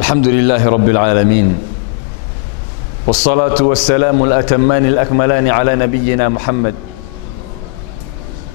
الحمد لله رب العالمين، والصلاة والسلام الأتمان الأكملان على نبينا محمد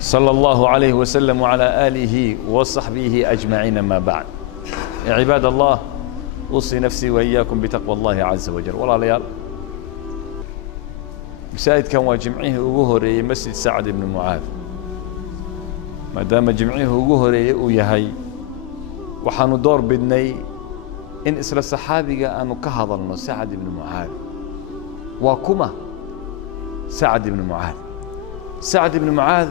صلى الله عليه وسلم وعلى آله وصحبه أجمعين. ما بعد، يا عباد الله، أوصي نفسي وإياكم بتقوى الله عز وجل. والله ليال مساجد كان وجمعيه وجهري مسجد سعد بن معاذ، ما دام جمعيه وجهري وياهي وحنو دور بدني إن إسلا الصحابي أنو كهضلنا سعد بن معاذ. وكما سعد بن معاذ، سعد بن معاذ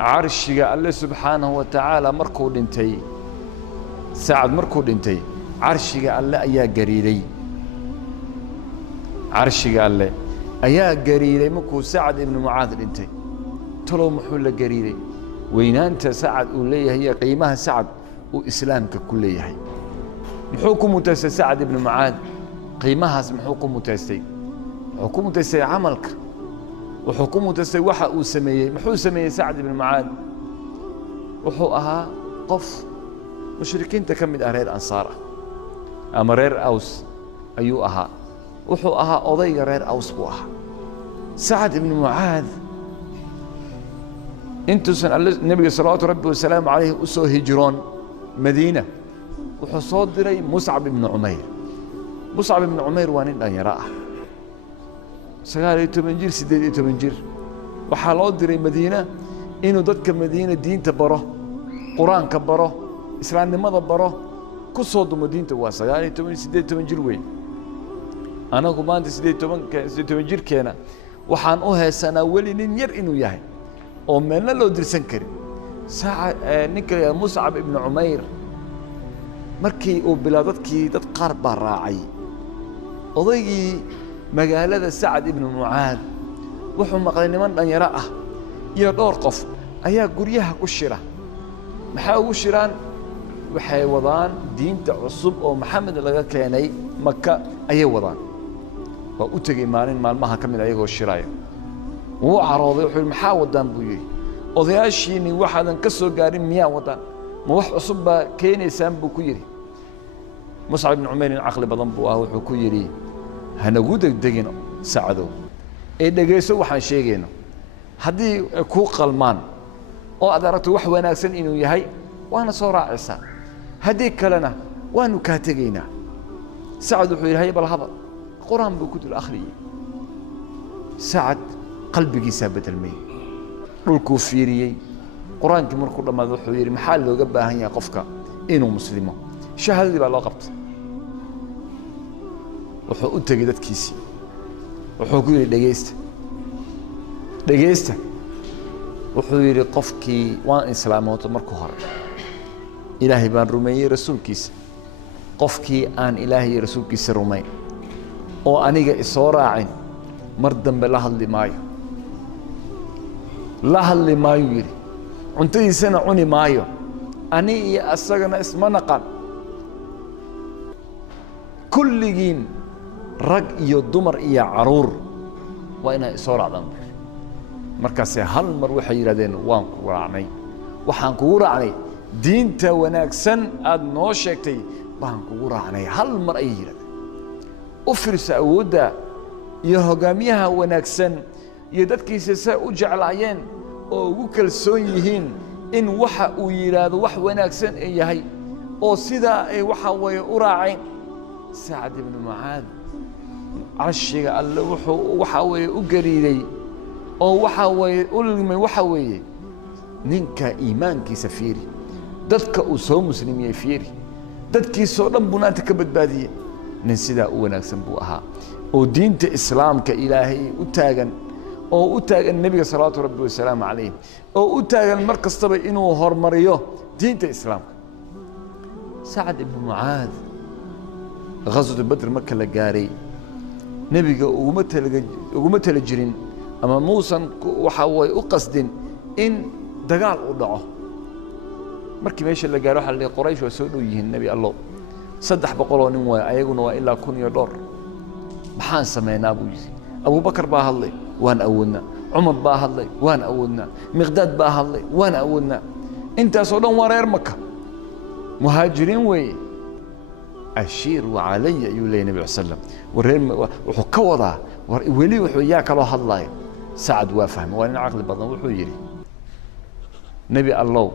عرشي الله سبحانه وتعالى مركو دنتي، سعد مركو دنتي عرشي الله أيا قريري، عرشي الله أيا قريري مكو سعد بن معاذ دنتي تلو محول قريري وين أنت سعد وليه هي قيمها سعد وإسلامك كليه هي محوكم متسي سعد بن معاذ قيمها محوكم متسي حكم متسي عملك وحكم متسي وحا وسميه محو سميه سعد بن معاذ وحو أها قف مشركين تكمل أرير أنصاره أما رير أوس أيو أها وحو أها أضي رير أوس بوها سعد بن معاذ انتو سن النبي صلى الله عليه وسلم عليه أسو هجرون مدينة وحصاد دري مصعب بن عمير. مصعب بن عمير وانين أن يراه سقال يتمنجير سيدي يتمنجير وحالات دري مدينة إنه ضدك مدينة دين تبره قرآن كبره إسلام لماذا بره كل صوت مدينة واسقال يتمنجير سيدي يتمنجير وين أنا كمان سيدي يتمنجير كنا وحان أوها سنة ولي نير إنه ياهي ومن لو درسن كريم ساعة نكر مصعب بن عمير markii uu bilaadadkii dad qaar baa raacay odaygii magaalada Sacad ibn Muaad wuxuu maqlay niman dhanyaro ah iyo dhowr qof ayaa guryaha ku shira. maxaa ugu shiraan? waxay wadaan diinta cusub oo Maxamed laga keenay Makka ayay wadaan. waa u tagay maalmaha kamid ayagoo shiraya wuu carooday wuxuu maxaa wadaan buu yiri odayaashiini waxaadan ka soo gaarin miyaa wadaan ma wax cusub baa keenaysaan buu ku yiri. مصعب بن عمير عقل بدن بواه wuxuu ku yiri hanagu degdegin Sacado ee dhageyso waxaan sheegayno hadii ku qalmaan oo aad aragto wax wanaagsan inuu yahay waana soo raacaysa hadii kalena waanu ka tageynaa. Sacad wuxuu yiri bal hada quraan buu ku dul akhriyay. Sacad qalbigiisa bedelmay dhulku fiiriyay quraankii markuu dhamaado wuxuu yiri maxaa looga baahan yahay qofka inuu muslimo شهادة بقى لقبت وحقول تجدت كيسي وحقول دقيست وحقول قفكي وان إسلام وتمركو هر إلهي بان رومي رسول كيس قفكي آن إلهي رسول كيس رومي وأنيجا إصورة عين مردم بلاه اللي مايو لاه اللي مايو يري عنتي سنة عني مايو أني أسجن اسم نقل كلجين رج يدمر إيا عرور وأنا إصارة عدم مركز هل مروح يردين وان كورعني وحن كورعني دين توناكسن أد نوشكتي وحن كورعني هل مر يرد أفرس أودا يهجميها وناكسن يدك سساء وجعل عيان أو وكل سويهين إن وح ويراد وح وناكسن إياهي أو سدا أي وح ويراعين. سعد بن معاذ عشق الله وحوي أجريلي أو وحوي أولمي وحوي ننك إيمانك سفيري دتك أسو مسلم يفيري دتك سولم بناتك بدبادية ننسدا ونكسن بوها ودين الإسلام كإلهي أتاجن أو أتاجن النبي صلى الله عليه وسلم عليه أو أتاجن مركز طبي إنه هرمريو دين الإسلام. سعد بن معاذ غزوة بدر مكة لجاري نبي وقومت الجرين أما موسى وحوي أقصد إن دجال وضعه مركي ماشي لجاري حل قريش وسودوا النبي الله صدح بقولون وأيقون وإلا كون يدور محان سمينا أبو بكر باهلي وان أولنا عمر باهلي وان أولنا مقداد باهلي وان أولنا أنت صدام ورير مكة مهاجرين وي ashiiru calaya ayuu leeyay nabiga sallam wareen wuxuu ka wadaa weli wuxuu yaa kaloo hadlaya sacad waa fahmay waa nin caqli badan wuxuu yidhi nebi allow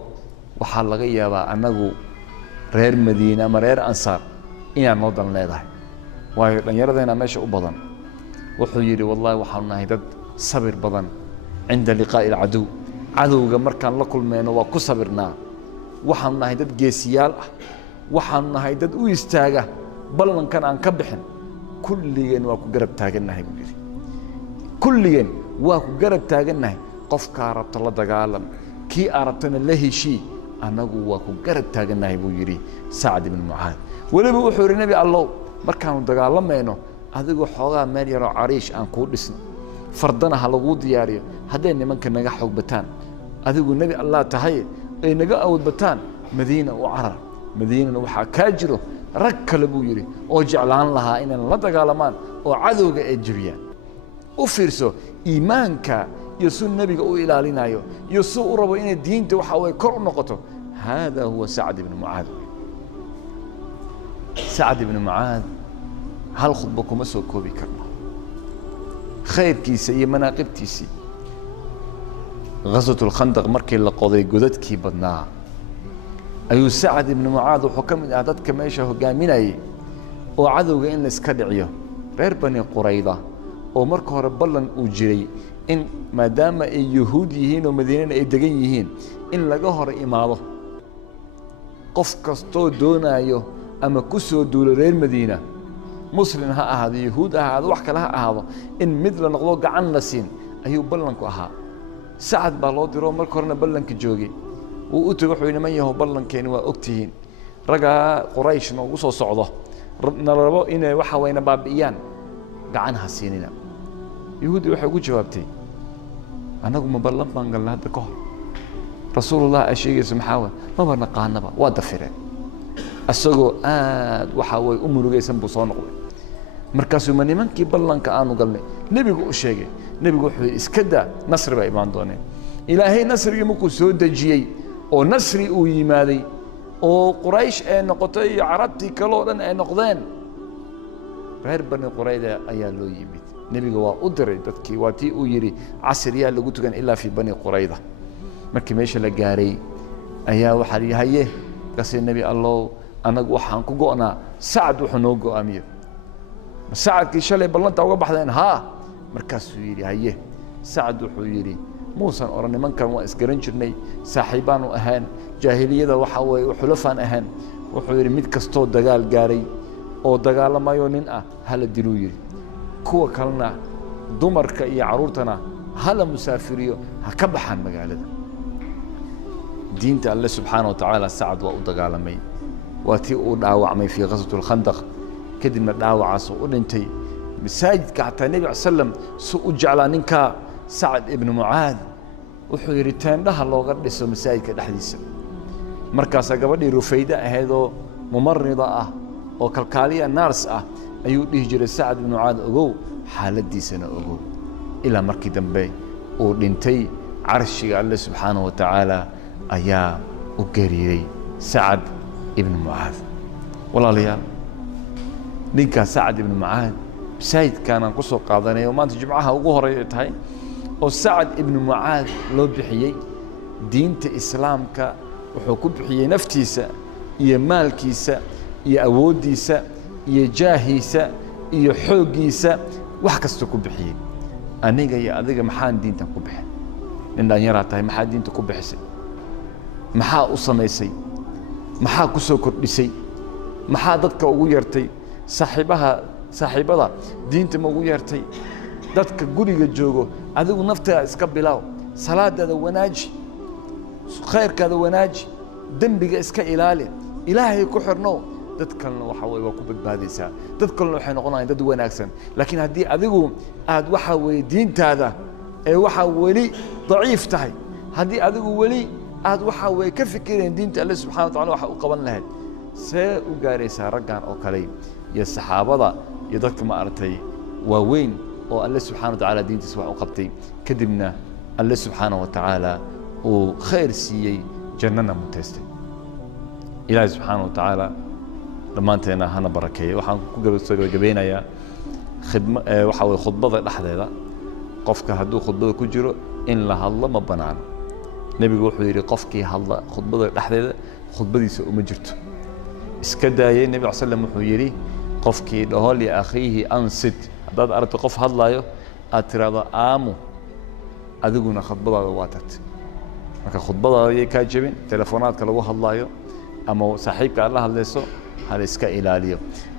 waxaa laga yaabaa annagu reer madiina ama reer ansaar inaan noo dan leedahay waayo dhallinyaradeenna meesha u badan wuxuu yidhi wallahi waxaanu nahay dad sabir badan cinda liqaa'i alcadow cadowga markaan la kulmeyno waa ku sabirnaa waxaanu nahay dad geesiyaal ah waxaanu nahay dad u istaaga ballankan aan ka bixin kulligeen waa ku garab taagannahay buu yidhi kulligeen waa ku garab taagannahay qofkaa rabta la dagaalam kii aa rabtana la heshii annagu waa ku garab taagannahay buu yidhi sacd ibnu mucaad weliba wuxuu yidhi nebi allow markaanu dagaalamayno adigoo xoogaa meel yaroo cariish aan kuu dhisno fardana ha laguu diyaariyo hadday nimanka naga xoog bataan adigu nebi allah tahay ay naga awood bataan madiina u carar madiinana waxaa kaa jiro rag kale buu yidhi oo jeclaan lahaa inaan la dagaalamaan oo cadowga ay jebiyaan u fiirso iimaanka iyo suu nebiga u ilaalinayo iyo suu u rabo inay diinta waxa way kor u noqoto hada huwa sacd ibnu mucaad sacd ibnu mucaad hal khudba kuma soo koobi karno khayrkiisa iyo manaaqibtiisii ghaswat lkhandaq markii la qoday godadkii badnaa ayuu sacd ibnu mucaad wuxuu ka mid ah dadka meesha hogaaminayay oo cadowga in la iska dhiciyo reer bani qurayda oo marka hore ballan uu jiray in maadaama ay yuhuud yihiin oo madiinana ay degan yihiin in laga hor imaado qof kastoo doonaayo ama ku soo duulo reer madiina muslim ha ahaado yuhuud ha ahaado wax kale ha ahaado in mid la noqdo gacan la siin ayuu ballanku ahaa sacad baa loo diro marka horena ballanka joogay wuu u tegey wuxuu niman yahow ballankeeni waa ogtihiin raggaa quraysh noogu soo socdo na rabo inay waxa wayna baabi'iyaan gacan ha siinina yuhuudi waxay ugu jawaabtay annagu ma ballan baan galna hadda ka hor rasuulullah aa sheegaysa maxaa waay maba naqaanaba waa dafireen isagoo aad waxa way u murugaysan buu soo noqday markaasuu ma nimankii ballanka aanu galnay nebigu u sheegay nebigu wuxuu yidhi iska daa nasri baa imaan dooneen ilaahay nasrigii markuu soo dejiyey oo nasri uu yimaaday oo quraysh ay noqotay iyo carabtii kaloo dhan ay noqdeen reer bani qurayda ayaa loo yimid nebiga waa u diray dadkii waa tii uu yidhi casir yaa lagu tukan ilaa fii bani qurayda markii meesha la gaaray ayaa waxaa yidhi haye markaasee nebi allow annagu waxaan ku go'naa sacad wuxuu noo go'aamiyo ma sacadkii shalay ballanta uga baxdeen haa markaasuu yidhi haye sacad wuxuu yidhi muusan oran nimankan waan isgaran jirnay saaxiibaanu ahaan jaahiliyada waxa weeye xulafaan ahaan wuxuu yidhi mid kastoo dagaal gaaray oo dagaalamayo nin ah hala diluu yidhi kuwa kalena dumarka iyo carruurtana hala musaafiriyo ha ka baxaan magaalada diinta alle subxaana wa tacaala sacad waa u dagaalamay waa tii uu dhaawacmay fii ghaswat lkhandaq kadibna dhaawacaas u dhintay masaajidka xataa nebi sallam su u jeclaa ninkaa sacd ibnu mucaad wuxuu yidhi teendhaha looga dhiso masaajidka dhexdiisa markaasaa gabadhii rufayda ahaydoo mumarida ah oo kalkaaliya naars ah ayuu dhihi jiray sacd ibnu mucaad ogow xaaladdiisana ogow ilaa markii dambe uu dhintay carshiga alle subxaanahu wa tacaala ayaa u geeriyey sacd ibnu mucaad walaalayaal ninkaa sacd ibnu mucaad masaajidkaanaan ku soo qaadanay oo maanta jimcaha ugu horeey ay tahay oo sacd ibnu mucaad loo bixiyey diinta islaamka wuxuu ku bixiyey naftiisa iyo maalkiisa iyo awooddiisa iyo jaahiisa iyo xooggiisa wax kasta ku bixiyey aniga iyo adiga maxaan diintan ku bixin nin dhallinyaraa tahay maxaa diinta ku bixisay maxaa u samaysay maxaa ku soo kordhisay maxaa dadka ugu yeertay saaxiibada diinta ma ugu yeertay dadka guriga joogo adigu naftaada iska bilaaw salaadaada wanaaji khayrkaada wanaaji dembiga iska ilaali ilaahay ku xirnow dad kalena waxa weeye waa ku badbaadaysaa dad kalena waxay noqonayaan dad wanaagsan laakiin haddii adigu aad waxa weeye diintaada ee waxaa weli daciif tahay haddii adigu weli aad waxa weeye ka fikirayn diinta alle subxana wa tacala waxa u qaban lahayd see u gaaraysaa raggan oo kale iyo saxaabada iyo dadka ma aragtay waaweyn oo alle subxana wa tacaala diintiisa wax u qabtay kadibna alle subxaana wa tacaala uu khayr siiyey jannana mutaystay ilaahay subxaana wa tacaala dhammaanteena hana barakeeyo waxaan ku gabagabeynayaa waxa way khudbada dhexdeeda qofka hadduu khudbada ku jiro in la hadlo ma banaano nebigu wuxuu yidhi qofkii hadla khudbada dhexdeeda khudbadiisa uma jirto iska daayay nebiga sallam wuxuu yidhi qofkii dhaho liakhiihi ansit haddaad aragto qof hadlaayo aad tiraahdo aamu adiguna khudbadaada waa tagtay marka khudbadaada ayay kaa jebin telefonaadka lagu hadlaayo ama saaxiibka aad la hadlayso ha la iska ilaaliyo